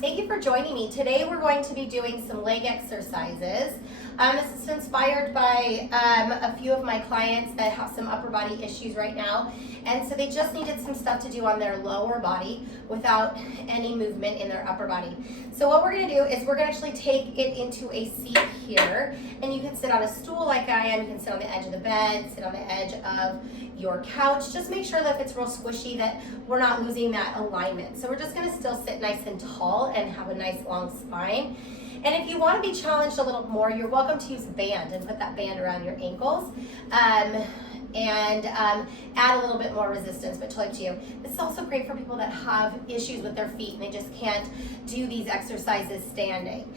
Thank you for joining me. Today we're going to be doing some leg exercises. This is inspired by a few of my clients that have some upper body issues right now, and so they just needed some stuff to do on their lower body without any movement in their upper body. So what we're going to do is we're going to actually take it into a seat here, and you can sit on a stool like I am, you can sit on the edge of the bed, sit on the edge of your couch. Just make sure that if it's real squishy that we're not losing that alignment. So we're just going to still sit nice and tall and have a nice long spine. And if you want to be challenged a little more, you're welcome to use a band and put that band around your ankles and add a little bit more resistance, but totally up to you. This is also great for people that have issues with their feet and they just can't do these exercises standing.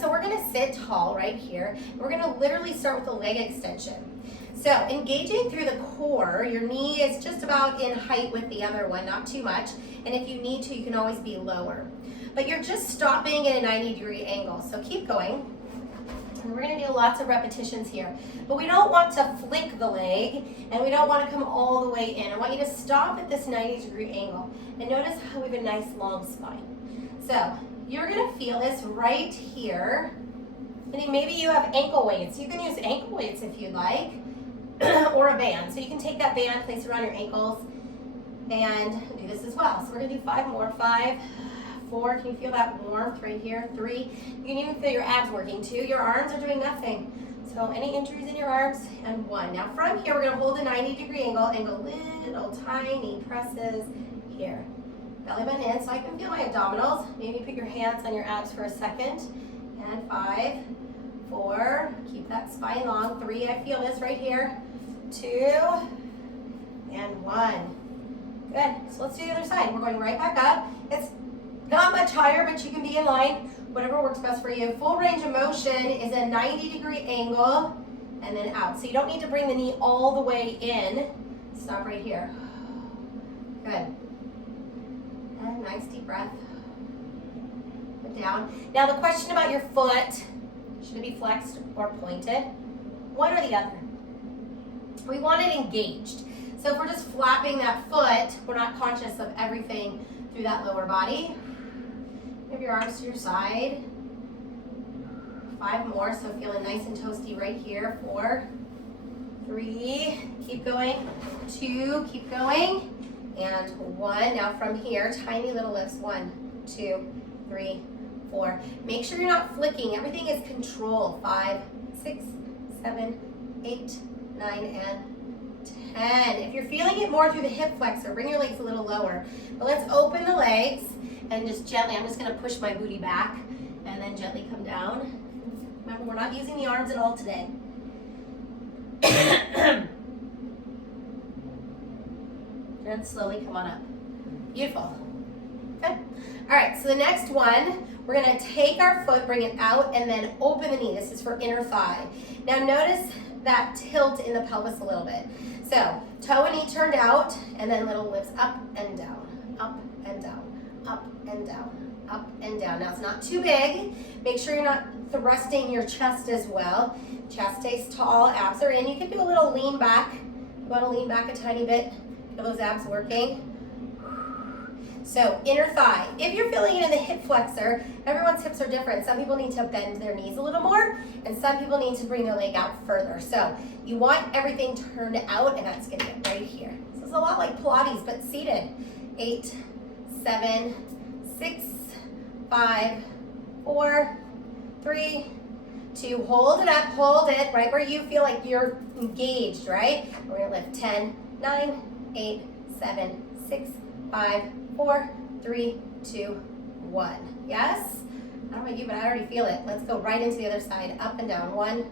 So we're going to sit tall right here. We're going to literally start with a leg extension. So engaging through the core, your knee is just about in height with the other one, not too much. And if you need to, you can always be lower. But you're just stopping at a 90-degree angle. So keep going. And we're going to do lots of repetitions here. But we don't want to flick the leg, and we don't want to come all the way in. I want you to stop at this 90-degree angle. And notice how we have a nice long spine. So you're going to feel this right here. And maybe you have ankle weights. You can use ankle weights if you'd like, or a band. So you can take that band, place it around your ankles, and do this as well. So we're going to do 5 more. 5, 4, can you feel that warmth right here? 3, you can even feel your abs working. 2, your arms are doing nothing. So any injuries in your arms? And 1. Now from here, we're going to hold a 90-degree angle and go little tiny presses here. Belly button in so I can feel my abdominals. Maybe put your hands on your abs for a second. And 5, 4, keep that spine long. 3, I feel this right here. 2, and 1. Good, so let's do the other side. We're going right back up. It's not much higher, but you can be in line, whatever works best for you. Full range of motion is a 90-degree angle and then out. So you don't need to bring the knee all the way in. Stop right here. Good. And nice deep breath. Put down. Now the question about your foot, should it be flexed or pointed? One or the other. We want it engaged. So if we're just flapping that foot, we're not conscious of everything through that lower body. Move your arms to your side. 5 more, so feeling nice and toasty right here. 4, 3, keep going. 2, keep going. And 1, now from here, tiny little lifts. 1, 2, 3, 4. Make sure you're not flicking. Everything is control. 5, 6, 7, 8, 9, and 10. If you're feeling it more through the hip flexor, bring your legs a little lower. But let's open the legs and just gently, I'm just going to push my booty back and then gently come down. Remember, we're not using the arms at all today. And slowly come on up. Beautiful. Good. All right, so the next one, we're going to take our foot, bring it out, and then open the knee. This is for inner thigh. Now notice that tilt in the pelvis a little bit. So toe and knee turned out, and then little lifts up and down, up and down, up and down, up and down. Now it's not too big. Make sure you're not thrusting your chest as well. Chest stays tall, abs are in. You can do a little lean back. You want to lean back a tiny bit. Feel those abs working. So inner thigh. If you're feeling it in the hip flexor, everyone's hips are different. Some people need to bend their knees a little more, and some people need to bring their leg out further. So you want everything turned out, and that's going to get right here. So it's a lot like Pilates, but seated. 8, 7, 6, 5, 4, 3, 2. Hold it up, hold it right where you feel like you're engaged, right? We're going to lift 10, 9, 8, 7, 6, 5, 4, 3, 2, 1. Yes? I don't know about you, but I already feel it. Let's go right into the other side. Up and down. 1.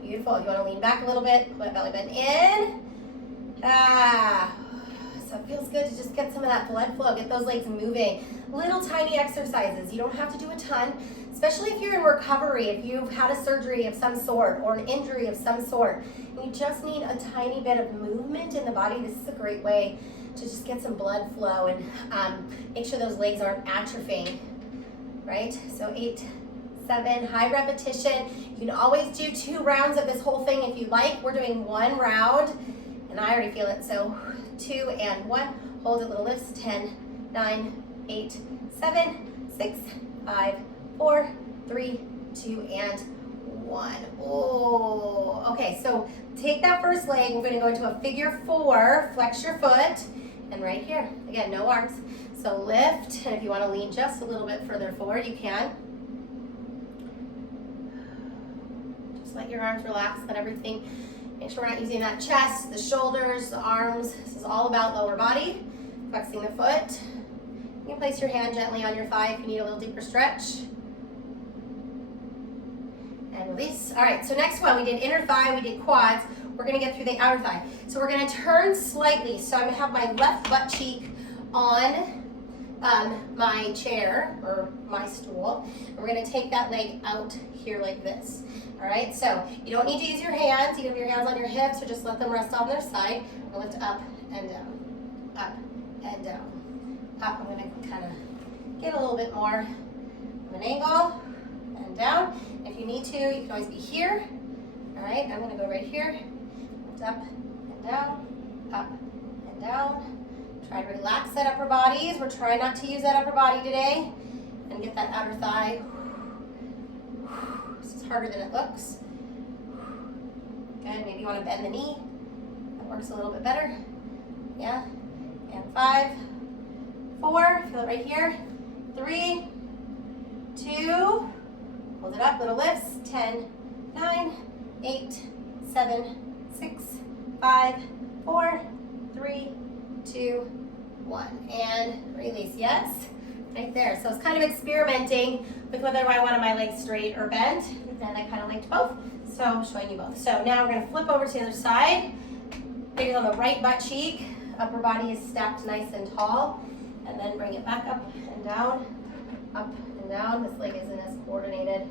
Beautiful. You want to lean back a little bit. Put belly button in. So it feels good to just get some of that blood flow. Get those legs moving. Little tiny exercises. You don't have to do a ton, especially if you're in recovery, if you've had a surgery of some sort or an injury of some sort. You just need a tiny bit of movement in the body. This is a great way to just get some blood flow and make sure those legs aren't atrophying, right? So 8, 7, high repetition. You can always do 2 rounds of this whole thing if you like. We're doing 1 round, and I already feel it. So 2 and 1. Hold it, little lifts. 10, 9, 8, 7, 6, 5, 4, 3, 2, and 1. Oh, okay, so take that first leg. We're going to go into a figure 4, flex your foot, and right here, again, no arms. So lift, and if you want to lean just a little bit further forward, you can. Just let your arms relax, let everything, make sure we're not using that chest, the shoulders, the arms. This is all about lower body, flexing the foot. You can place your hand gently on your thigh if you need a little deeper stretch. And release. All right, so next one, we did inner thigh, we did quads. We're gonna get through the outer thigh. So we're gonna turn slightly. So I'm gonna have my left butt cheek on my chair or my stool. And we're gonna take that leg out here like this. All right, so you don't need to use your hands. You can have your hands on your hips or just let them rest on their side. And lift up and down, up and down, up. I'm gonna kind of get a little bit more of an angle and down. If you need to, you can always be here. All right, I'm gonna go right here. Lift up and down, up and down. Try to relax that upper bodies. We're trying not to use that upper body today. And get that outer thigh. This is harder than it looks. Good, maybe you wanna bend the knee. That works a little bit better. Yeah, and 5, 4, feel it right here. 3, 2, hold it up, little lifts. 10, 9, 8, 7, 6, 5, 4, 3, 2, 1. And release, yes? Right there. So it's kind of experimenting with whether I wanted my legs straight or bent. And I kind of liked both, so I'm showing you both. So now we're gonna flip over to the other side. Fingers on the right butt cheek. Upper body is stacked nice and tall. And then bring it back up and down, up and down. This leg isn't as coordinated.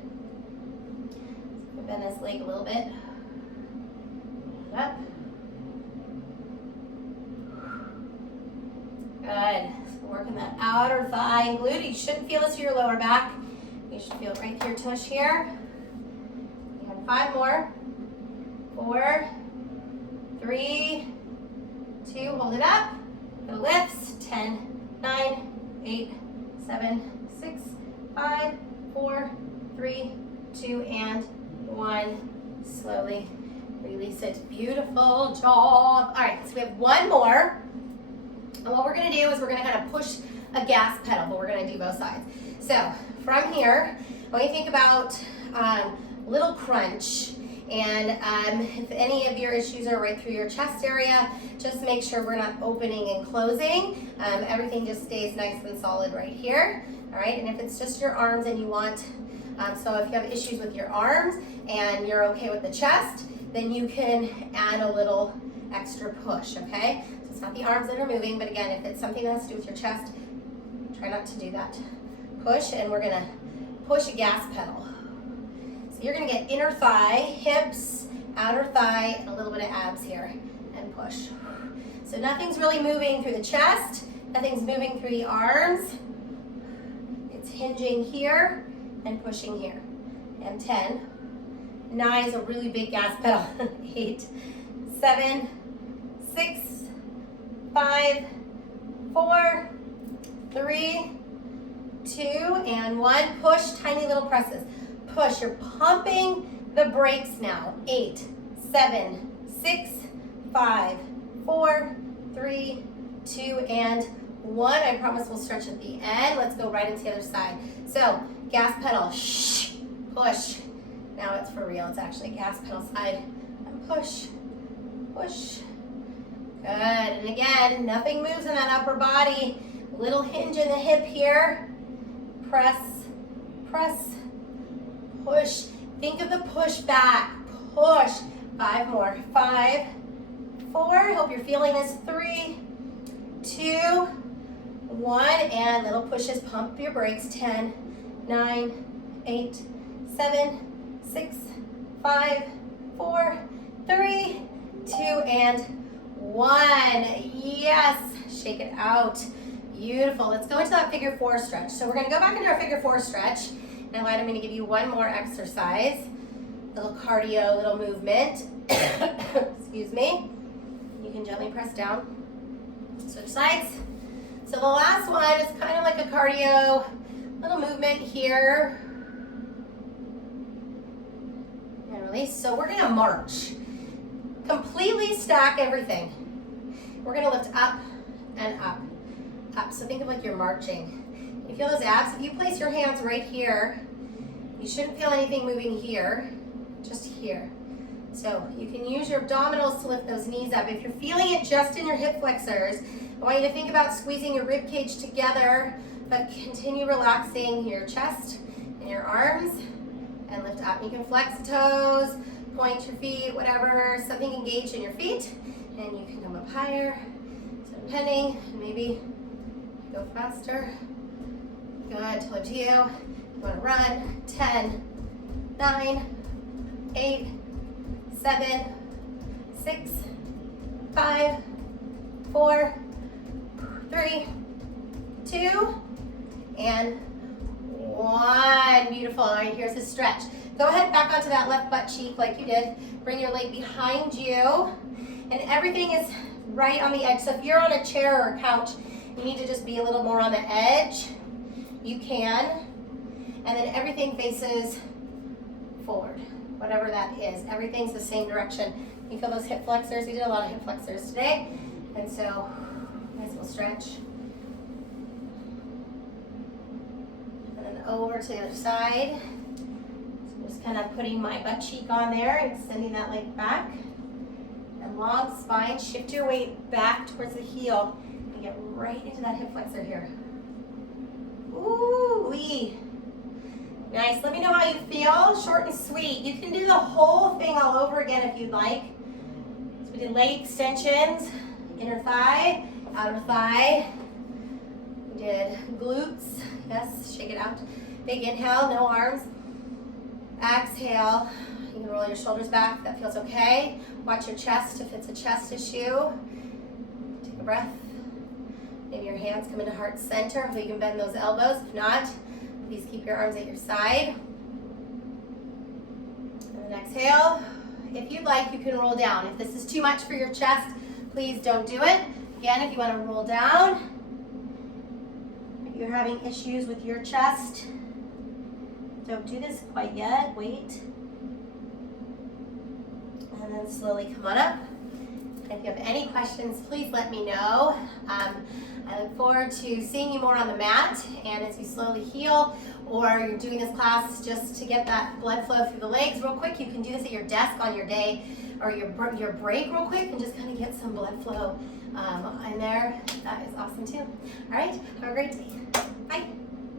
So bend this leg a little bit. Up. Good. So working that outer thigh and glute. You shouldn't feel this through your lower back. You should feel it right through your tush here. And 5 more. 4, 3, 2, hold it up. Little lifts. 10, 9, 8, 7, 6, 5, 4, 3, 2, and 1. Slowly release it. Beautiful job. All right, so we have one more. And what we're gonna do is we're gonna kind of push a gas pedal, but we're gonna do both sides. So from here, when you think about little crunch, and if any of your issues are right through your chest area, just make sure we're not opening and closing. Everything just stays nice and solid right here. All right, and if it's just your arms and you want, so if you have issues with your arms and you're okay with the chest, then you can add a little extra push, okay? So it's not the arms that are moving, but again, if it's something that has to do with your chest, try not to do that. Push, and we're gonna push a gas pedal. So you're gonna get inner thigh, hips, outer thigh, and a little bit of abs here, and push. So nothing's really moving through the chest, nothing's moving through the arms. It's hinging here and pushing here. And 10. 9 is a really big gas pedal. 8, 7, 6, 5, 4, 3, 2, and 1. Push, tiny little presses. Push, you're pumping the brakes now. 8, 7, 6, 5, 4, 3, 2, and 1. I promise we'll stretch at the end. Let's go right into the other side. So, gas pedal, shh, push. Now it's for real, it's actually gas pedal side. And push, push. Good, and again, nothing moves in that upper body. Little hinge in the hip here. Press, press, push. Think of the push back, push. 5 more, 5, 4, hope you're feeling this. 3, 2, 1, and little pushes, pump your brakes. 10, 9, 8, 7, 6, 5, 4, 3, 2, and 1. Yes, shake it out. Beautiful. Let's go into that figure 4 stretch. So we're going to go back into our figure 4 stretch. Now I'm going to give you one more exercise. Little cardio, little movement. Excuse me. You can gently press down. Switch sides. So the last one is kind of like a cardio, little movement here. And release. So we're gonna march. Completely stack everything. We're gonna lift up and up, up. So think of like you're marching. You feel those abs? If you place your hands right here, you shouldn't feel anything moving here, just here. So you can use your abdominals to lift those knees up. If you're feeling it just in your hip flexors, I want you to think about squeezing your rib cage together, but continue relaxing your chest and your arms and lift up. You can flex the toes, point your feet, whatever, something engaged in your feet, and you can come up higher. So depending, maybe go faster. Good, totally up to you. You wanna run, 10, 9, 8, 7, 6, 5, 4, 3, 2, and 1. Beautiful. All right, here's a stretch. Go ahead back onto that left butt cheek like you did. Bring your leg behind you, and everything is right on the edge. So if you're on a chair or a couch, you need to just be a little more on the edge. You can. And then everything faces forward, whatever that is. Everything's the same direction. You feel those hip flexors? We did a lot of hip flexors today. And so, nice little stretch. And then over to the other side. So just kind of putting my butt cheek on there and extending that leg back. And long spine, shift your weight back towards the heel and get right into that hip flexor here. Ooh-wee. Nice. Let me know how you feel. Short and sweet. You can do the whole thing all over again if you'd like. So we did leg extensions, inner thigh, outer thigh. We did glutes. Yes, shake it out. Big inhale, no arms. Exhale. You can roll your shoulders back if that feels okay. Watch your chest if it's a chest issue. Take a breath. Maybe your hands come into heart center. Hopefully you can bend those elbows. If not, please keep your arms at your side. And then exhale. If you'd like, you can roll down. If this is too much for your chest, please don't do it. Again, if you want to roll down, if you're having issues with your chest, don't do this quite yet. Wait. And then slowly come on up. If you have any questions, please let me know. I look forward to seeing you more on the mat, and as you slowly heal, or you're doing this class just to get that blood flow through the legs real quick, you can do this at your desk on your day or your break real quick and just kind of get some blood flow in there. That is awesome too. All right, have a great day.